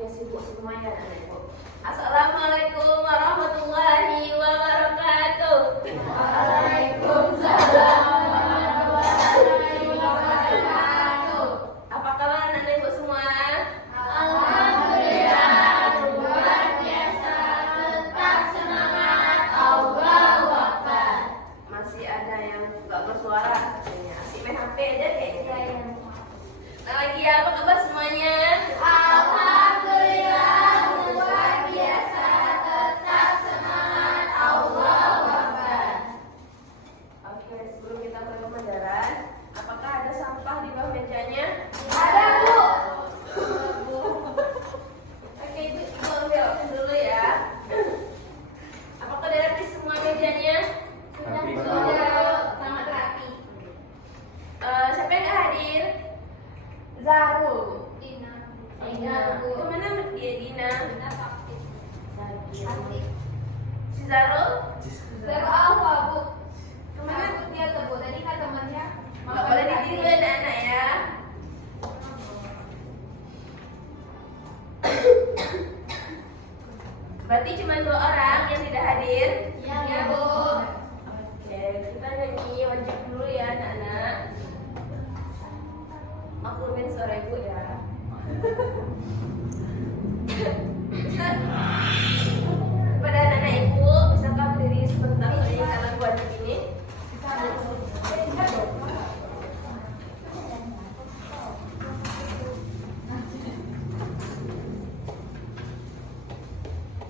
Oke, sibuk semuanya Ibu. Assalamualaikum warahmatullahi wabarakatuh. Waalaikumsalam warahmatullahi wabarakatuh. Apa kabar anak Ibu semua? Alhamdulillah, luar biasa. Tetap semangat. Allahu Akbar. Masih ada yang nggak bersuara katanya. Asik main HP aja kayaknya. Nah, lagi apa kabar semuanya? Alhamdulillah, luar biasa. Tetap semangat. Allahu Akbar. Oke, sebelum kita mulai pembelajaran, apakah ada sampah di bawah mejanya? Ada, Bu. Oke, Ibu ambil dulu ya. Apakah ada rapi semua mejanya? Sudah sangat rapi. Siapa yang nggak hadir? Zahrul. Dina. Bu. Kemana dia Dina? Dina sakit. Sakit. Si Zarul? Apa, Bu? Kemana? Dia tuh, Bu. Tadi kan temannya Nggak boleh ditiru ya anak-anak ya. Berarti cuma 2 orang yang tidak hadir. Iya, Bu. Oke, kita nyanyi wajib dulu ya anak-anak. Maklumin suara ibu ya. Kepada anak-anak ibu, bisakah berdiri sebentar menyanyikan lagu wajib ini?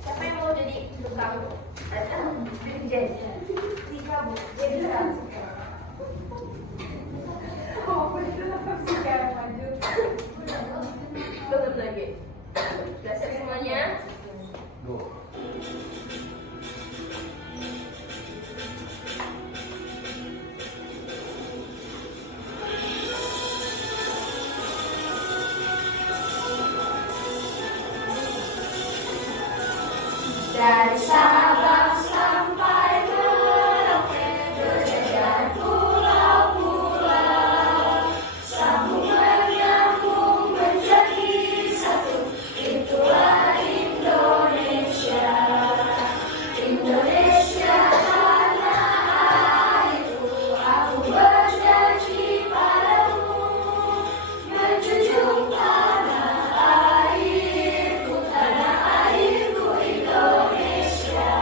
Siapa yang mau jadi tukang? DJ? Tika, Bu. Dia bisa. Belum lagi. Sudah siap semuanya? Dari Sabang sampai Merauke, berjajar pulau-pulau, sambung menyambung menjadi satu. Itulah Indonesia. Indonesia tanah airku, aku berjanji padamu, menjunjung tanah airku Indonesia.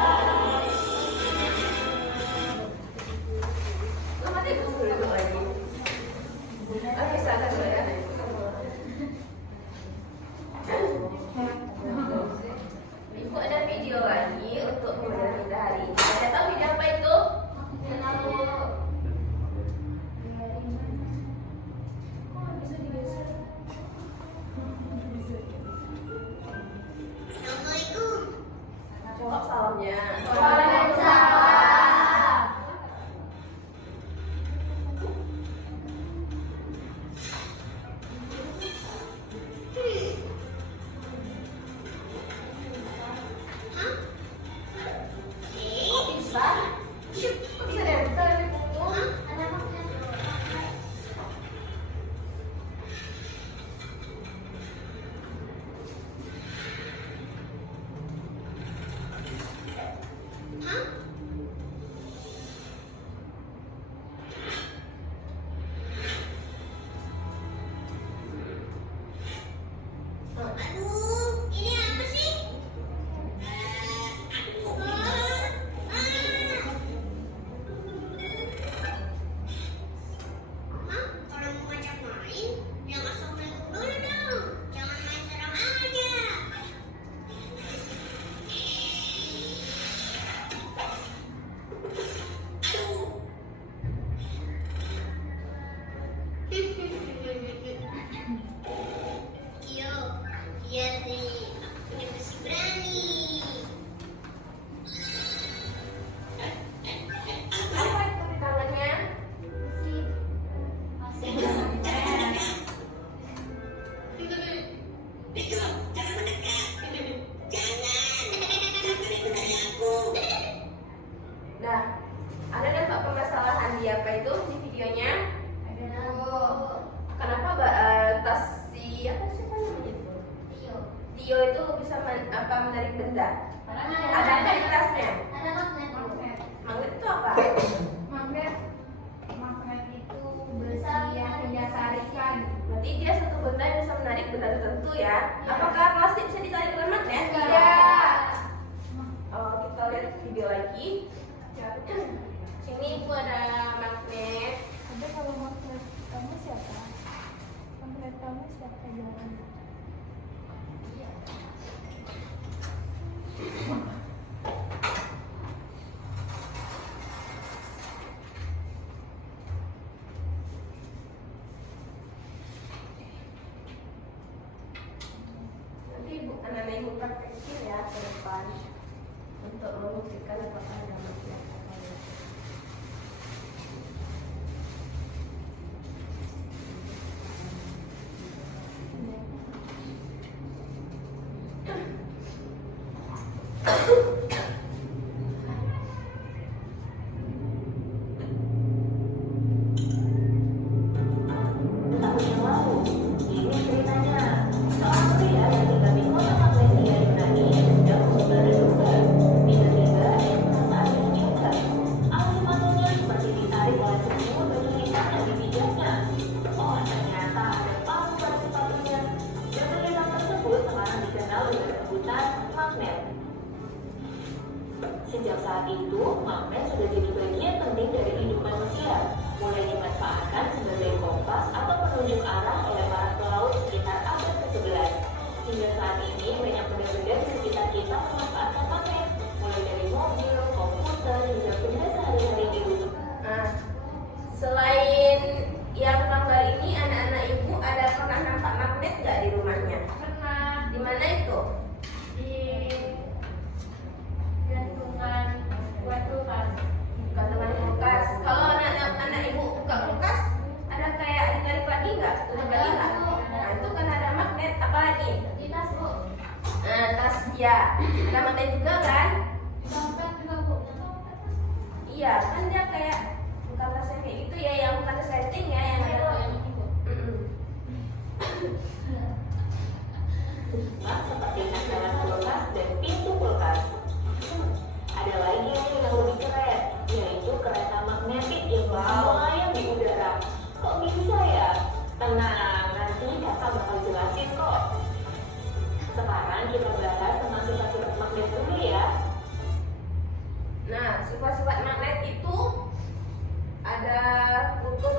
Tio itu bisa menarik benda. Ada apa di tasnya? Ada magnet. Magnet itu apa? Magnet itu besi yang tidak tarikan. Berarti dia satu benda yang bisa menarik benda tertentu ya. Apakah plastik bisa ditarik oleh magnet? Tidak. Oh, kita lihat video lagi. Sini ibu ada magnet. Ada kalau magnet kamu siapa? Magnet kamu siapa jalan? Nanti anak-anak ibu praktekin ya ke depan untuk membuktikan apakah ada magnet atau tidak. Tahun yang lalu, ini ceritanya. Seorang pria yang tinggal di kota Malaysia Yunani sedang mengembara domba. Tiba-tiba dia merasa ada kejanggalan. Alas sepatunya seperti ditarik oleh semua baju hitam yang dipijatnya. Oh, ternyata ada palu pada sepatunya. Baju hitam tersebut sekarang dikenal dengan sebutan magnet. Sejak saat itu, magnet sudah jadi bagian penting dari hidup manusia, mulai dimanfaatkan sebagai kompas atau penunjuk arah oleh para pelaut sekitar abad ke-11. Hingga saat ini, banyak benda-benda di sekitar kita memanfaatkan magnet, mulai dari mobil, komputer, hingga benda sehari-hari di rumah. Nah, selain yang gambar ini, anak-anak ibu ada pernah nampak magnet nggak di rumahnya? Pernah Di mana itu? di gantungan buat kulkas. Gantungan kulkas. Kalau anak ibu buka kulkas, ada kayak ditarik lagi nggak? Tutup lagi nggak? Nah, itu kan ada magnet. Apa lagi? Di tas, Bu. Nah, tas ya. Ada magnet juga kan? Dompet juga, Bu. Iya, kan dia kayak bukan tas yang kayak gitu ya, yang bukan tas lighting ya, yang ada. Mm-mm. Nah, seperti kacalan kulkas dan pintu kulkas. Ada lagi nih yang lebih keren, yaitu kereta magnetik yang bisa melayang di udara. Kok bisa ya? Tenang, nanti kakak bakal jelasin kok. Sekarang kita bahas tentang sifat-sifat magnet dulu ya. Nah, sifat-sifat magnet itu ada kutub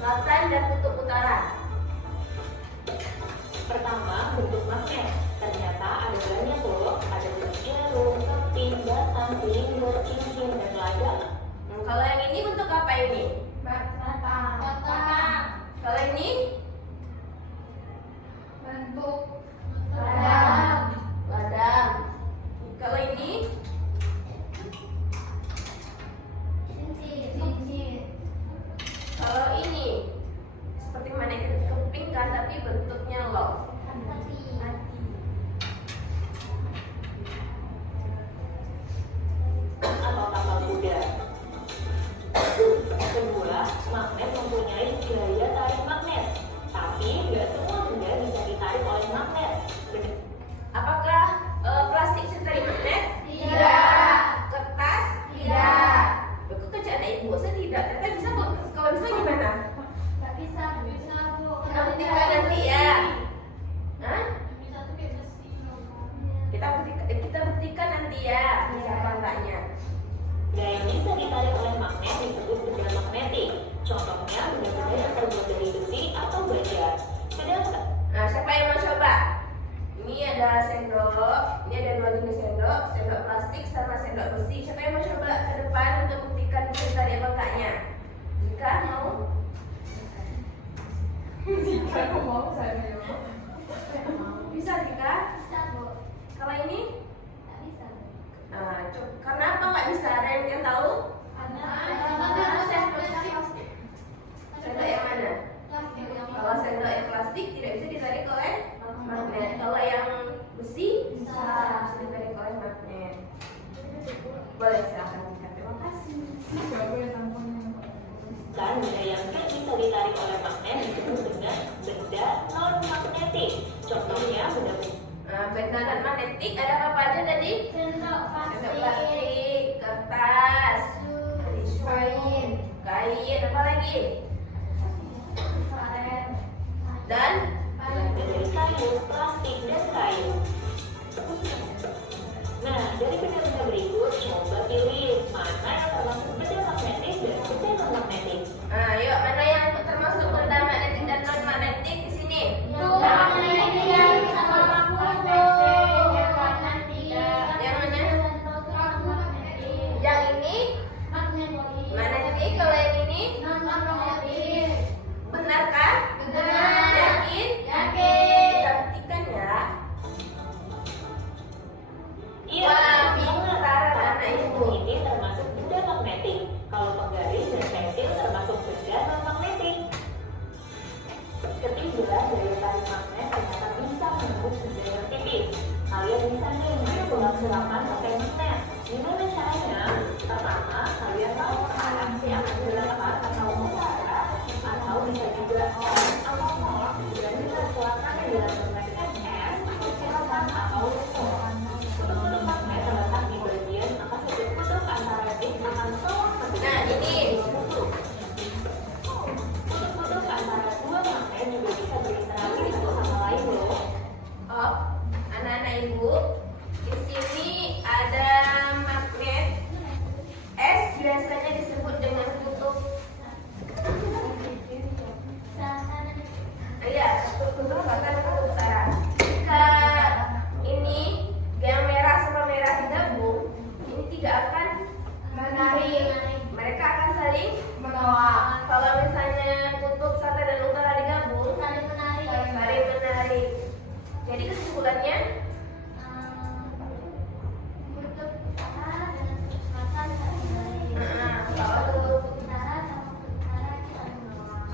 selatan dan kutub utara. Pertama, bentuk magnet. Ternyata ada banyak loh. Ada jarum, keping, batang, silinder, cincin, dan ladang. Kalau yang ini bentuk apa ini? Kotak. Kalau ini Bentuk ladang. ladang. Kalau ini Cincin. kalau ini seperti mana keping kan, tapi bentuknya love. Hati. Atau kapal kuda. Kedua, magnet mempunyai gaya tarik magnet. Tapi nggak semua benda bisa ditarik oleh magnet. Apakah plastik bisa tarik magnet? Tidak. Kertas? Tidak. Loh, kok kerjaan ibu saya tidak. Ternyata bisa kok. Kalau bisa gimana? Nggak bisa, Bu. Kita buktikan nanti ya. Hah? Bisa tuh kayak besi. Kita buktikan nanti ya. Bisa apa enggaknya? Gaya yang bisa ditarik oleh magnet disebut benda magnetik. Contohnya benda-benda yang terbuat dari besi atau baja. Sedangkan Nah, siapa yang mau coba? Ini ada sendok. Ini ada dua jenis sendok. Sendok plastik sama sendok besi. Siapa yang mau coba ke depan untuk buktikan bisa ditarik apa enggaknya? Jika mau. Jika mau saya mau. Bisa Jika? Bisa, Bu. Kalau ini? Nggak bisa. Nah, karena apa nggak bisa? Ada yang tahu? Sendok yang mana? Kalau sendok yang plastik tidak bisa ditarik oleh magnet. Kalau yang besi bisa ditarik oleh magnet. Boleh silakan Jika. Terima kasih. kan benda yang tidak bisa ditarik oleh magnet disebut dengan benda non magnetik. Contohnya benda Benda non magnetik ada apa aja tadi? Sendok Ada plastik, kertas, kain, apa lagi? Dan Dari kayu, plastik, dan kayu. Nah, dari benda-benda berikut, coba pilih mana yang termasuk benda magnetik dan benda non magnetik. yuk mana yang termasuk benda magnetik dan non magnetik di sini? Yang mana? Yang ini magnetik, kalau yang ini benarkah? Yakin? Kita buktikan ya. Iya, Wah, pintar. pintar anak ibu. Ini termasuk benda magnetik. Kalau penggaris dan pensil termasuk benda non magnetik. Ketiga, daya tarik magnet ternyata bisa menembus benda yang tipis. Kalian bisa nih main sulap-sulapan pakai magnet. Gimana caranya? Pertama, kalian tahu aksi akan berangkat atau mengarah, atau bisa juga atau nolak, dan bisa silakan yang dilakukan dengan es, silakan atau lempar. Kutub-kutub magnet terletak di bagian atas sudut kutub antara dis akan tolak ke Nah, ini. kutub antara dua magnet juga bisa berinteraksi satu sama lain loh. Oh, anak-anak ibu, di sini ada magnet. S biasanya disebut dengan kutub. Iya, kutub selatan, kutub utara. Jika ini yang merah sama merah digabung, ini tidak akan menarik. Mereka akan saling menolak. Kalau misalnya kutub selatan dan utara digabung, saling menarik. Jadi kesimpulannya, kalau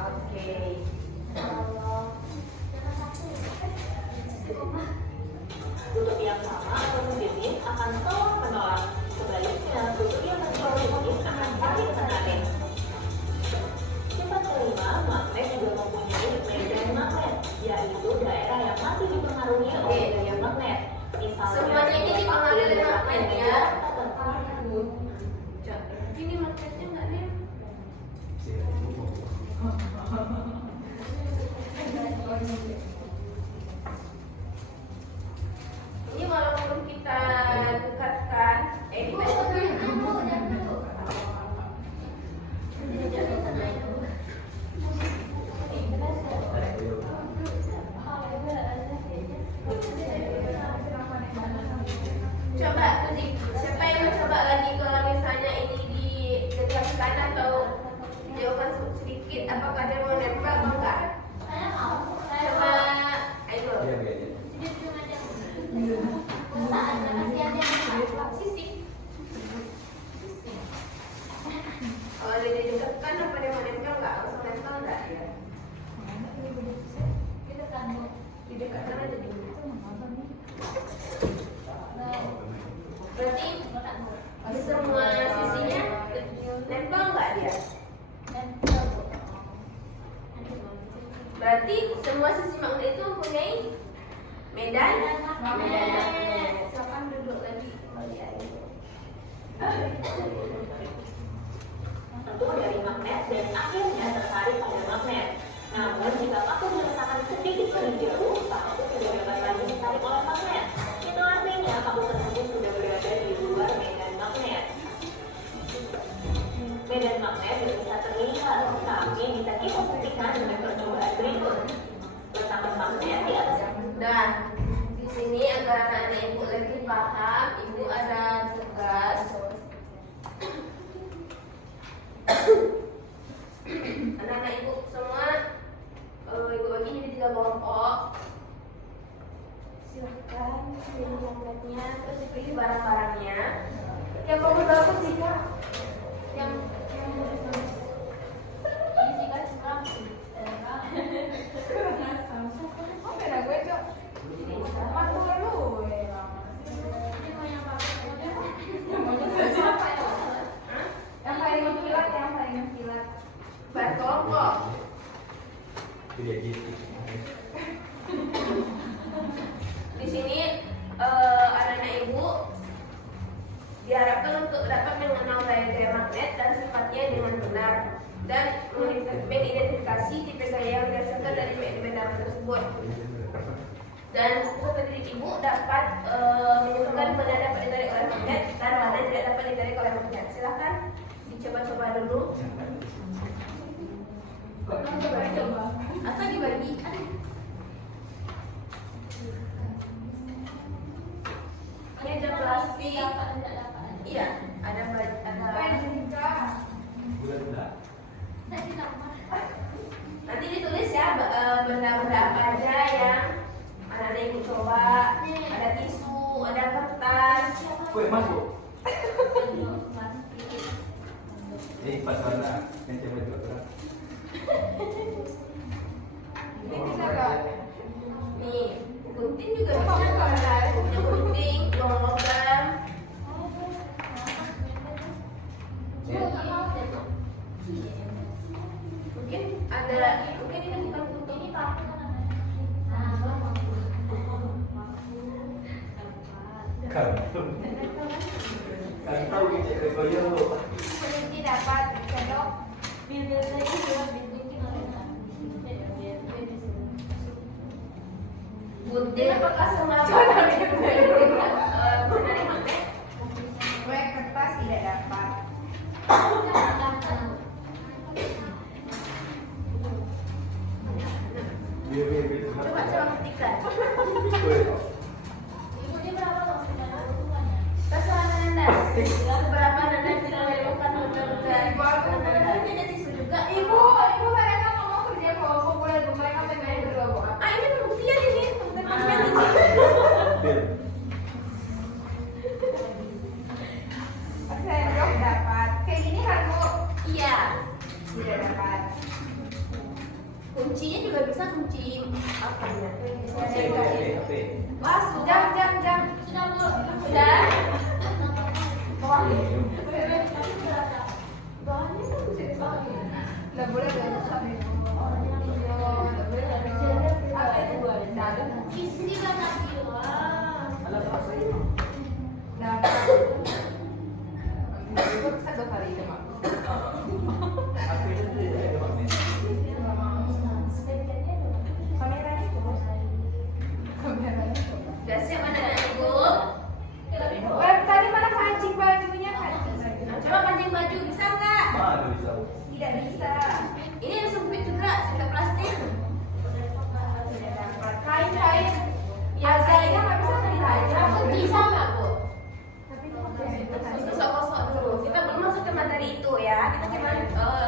oke. Kutub yang sama atau sejenis akan tolak menolak. Sebaliknya, kutub yang sejenis akan saling menarik. Sifat kelima, magnet juga mempunyai medan magnet, yaitu daerah yang masih dipengaruhi oleh gaya magnet. Misalnya, Semuanya ini dipengaruhi oleh magnet ya. tertentu. Ini magnetnya nggak nih? Ini walaupun kita dekatkan, coba Uji, siapa yang mencoba lagi kalau misalnya ini didekatkan atau dijauhkan sedikit, apakah dia mau nempel atau enggak? Coba, ayo. Sisi. Kalau dia didekatkan, apa dia mau nempel enggak? Langsung nempel enggak dia? Didekatkan aja dulu. Berarti di semua sisinya nempel nggak dia? Berarti semua sisi magnet itu mempunyai medan magnet. Silakan duduk lagi kalau dia Tentu dari magnet dan akhirnya tertarik pada magnet. Namun jika paku diletakkan sedikit lebih jauh, paku tidak dapat lagi ditarik oleh magnet. Itu artinya paku tersebut sudah berada di luar medan magnet. Medan magnet tidak bisa terlihat, tapi bisa kita buktikan dengan percobaan berikut. Letakkan magnet di atas. Dan di sini agar anak-anak ibu lebih paham, ibu ada tugas. Anak-anak ibu semua, kalau ibu bagi jadi 3 kelompok. Silahkan pilih magnetnya, terus dipilih barang-barangnya. Yang bagus bagus sih kak. Yang ini kan sekarang berkelompok. Di sini atau didik ibu dapat menyebutkan mana dapat ditarik oleh magnet dan mana tidak dapat ditarik oleh magnet. Silahkan dicoba-coba dulu. Coba. Atau dibagi. Ini ada plastik. Iya, ada. Nanti ditulis ya benda-benda apa aja yang ada ibu coba. Ada tisu, ada kertas. Kue masuk. Ini pas warna yang coba coba. Ini bisa gak? Nih, gunting juga bisa. Yang gunting, logam. Mungkin ini bukan gunting. Kantau gitu koyo. Peneliti dapat sendok. Gunting apakah semua menarik magnet? Kue kertas tidak dapat. Coba buktikan. Kue. Terserah Nanda. Seberapa Nanda bisa menemukan benda-benda Nanda? Ini ada tisu juga. Ibu mereka ngomong kerja kelompok boleh mereka pengen berdua bu. Ah, ini pembuktian ini. Pembuktian magnet ini. Sendok dapat. Kayak gini kan bu? Iya. Tidak dapat. Kuncinya juga bisa kunci apa ya? HP. Pas, Jam. Udah. Bawahnya kan bisa dipakai. Nggak boleh gak sampai. Apa itu dua? Dapat. Ibu bisa 2 kali itu mak. HP itu ada magnet. Kameranya coba. Kameranya coba. Udah siap mana ibu? Tadi mana kancing bajunya kancing baju. Nah, coba kancing baju bisa nggak? Mana bisa? Tidak bisa. Ini yang sempit juga, sempit plastik. Tidak dapat. Kain. Ya, Kainnya nggak bisa aja. Bisa nggak bu? Tapi ini pakai Gosok-gosok dulu. Kita belum masuk ke materi itu ya. Kita cuma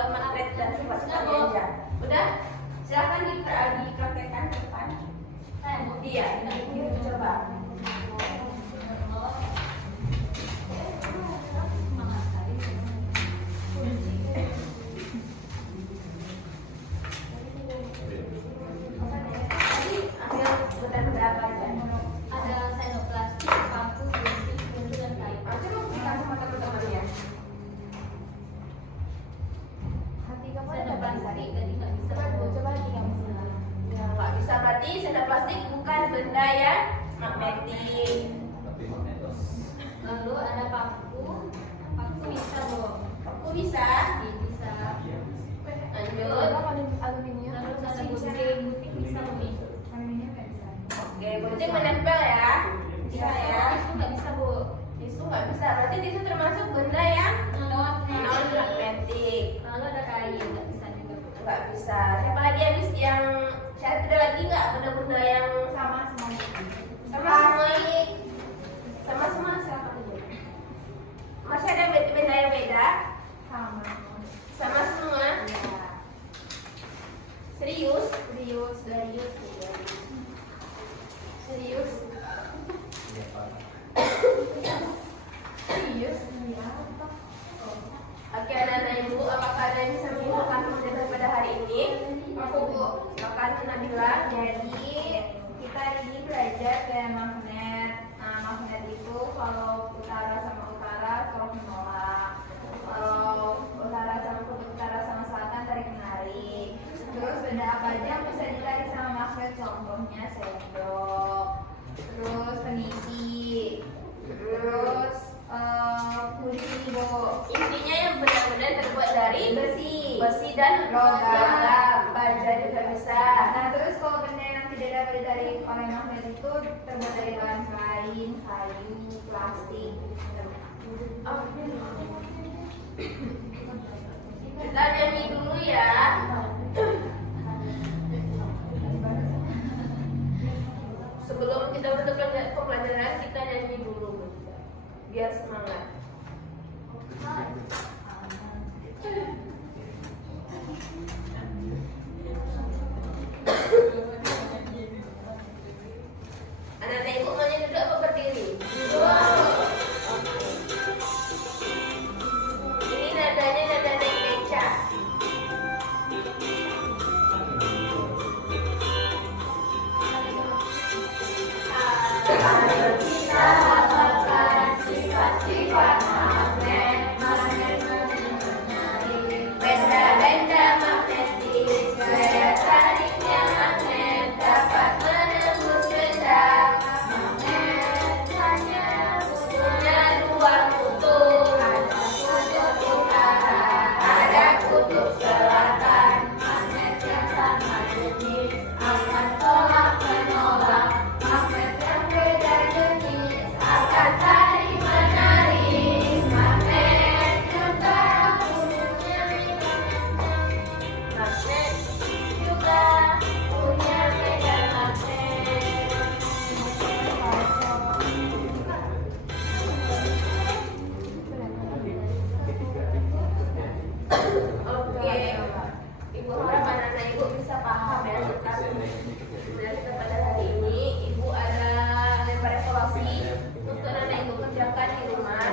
magnet dan sifat-sifatnya aja. Udah? Silakan dipraktekkan ke depan. Iya, ini coba. Tadi ambil benda-benda apa aja? Ada sendok plastik, paku, gunting, gunting dan kain. Coba buktikan sama teman-temannya. hati kamu ada Sendok plastik. plastik tadi nggak bisa. Coba hati kamu. Ya, nggak bisa berarti sendok plastik bukan benda yang magnetik. Tapi magnetos. Lalu ada paku, paku bisa bu, Aku bisa. bisa. Lanjut. Aluminium. Lalu ada gunting, gunting bisa bu. Aluminium nggak bisa. Oke, gunting menempel ya. Bisa ya. Itu nggak bisa bu. Tisu nggak bisa. Berarti tisu termasuk benda yang non magnetik. Lalu ada kain, nggak bisa juga bu. Nggak bisa. Siapa lagi yang saya ada lagi nggak benda-benda yang Sama semuanya. sama semua ini? Sama semua siapa dulu? Masih ada benda yang beda? Sama. Sama semua? Iya. Serius? Serius. Serius? Iya, Pak. Serius? Iya. Apa? Oke, anak-anak ibu, apakah ada yang bisa menyimpulkan pembelajaran pada hari ini? Aku bu. Silakan Nabila. Jadi kita hari ini belajar dari kaleng magnet itu terbuat dari bahan kain, kayu, plastik. Kita nyanyi dulu ya. Sebelum kita masuk ke pembelajaran, kita nyanyi dulu biar semangat. Anak-anak ibu maunya duduk apa berdiri? Ini nadanya nada naik beca. Kita hafalkan sifat-sifat magnet, benda-benda magnetis, gaya tariknya magnet dapat menembus benda. Magnet hanya punya dua kutub, ada kutub utara, ada kutub selatan. Magnet yang sama jenis akan tolak menolak. Magnet yang beda jenis akan tarik menarik. Magnet juga punya magnet juga punya medan magnet. Oke, ibu harap anak-anak ibu bisa paham ya tentang dari kita pada hari ini. Ibu ada lempar evaluasi untuk anak-anak ibu kerjakan di rumah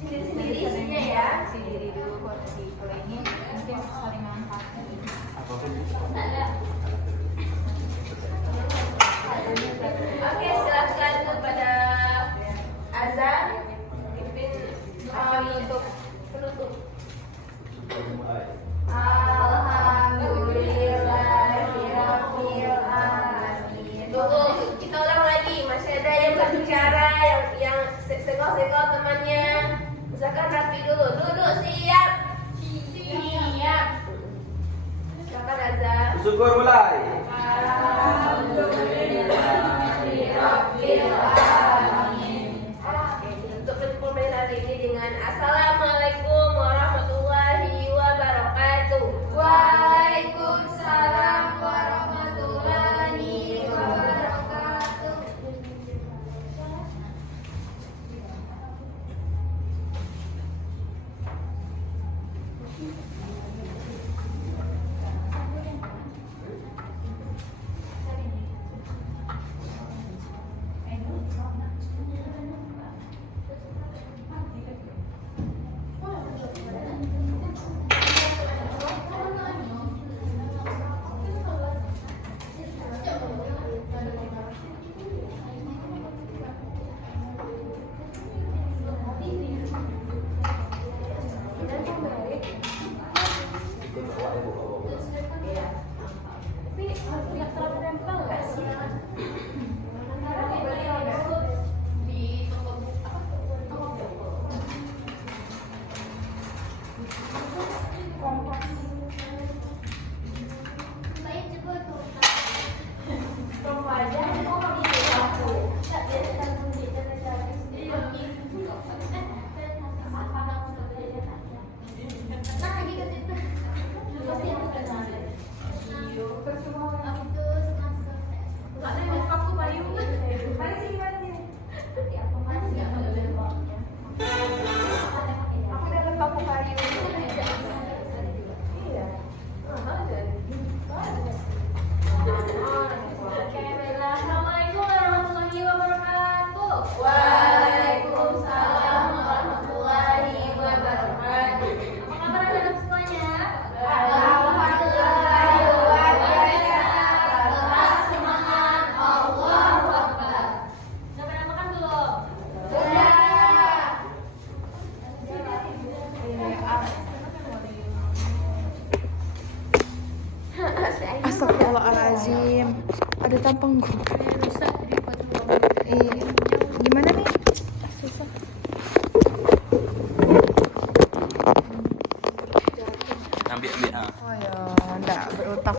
sendiri-sendiri isinya ya. Sendiri dulu koreksi. Kalau ini mungkin saling manfaatkan. Oke, silakan kepada Azan pimpin untuk penutup. Alhamdulillahirrahmanirrahim. Tunggu, kita ulang lagi. Masih ada yang berbicara, yang segol-segol temannya. Misalkan rapi dulu. Duduk, siap. Siap. Silakan Azan. Syukur mulai. Untuk pembelajaran hari ini dengan Assalamualaikum warahmatullahi wabarakatuh. Waalaikumsalam warahmatullahi wabarakatuh. Assalamualaikum warahmatullahi wabarakatuh. Waalaikumsalam warahmatullahi wabarakatuh. Apa kabar anak-anak semuanya? Alhamdulillah luar biasa. Tetap semangat, Allahu Akbar. Udah pada makan belum? Astagfirullahaladzim. Ada tampang gue. Rusak jadi buat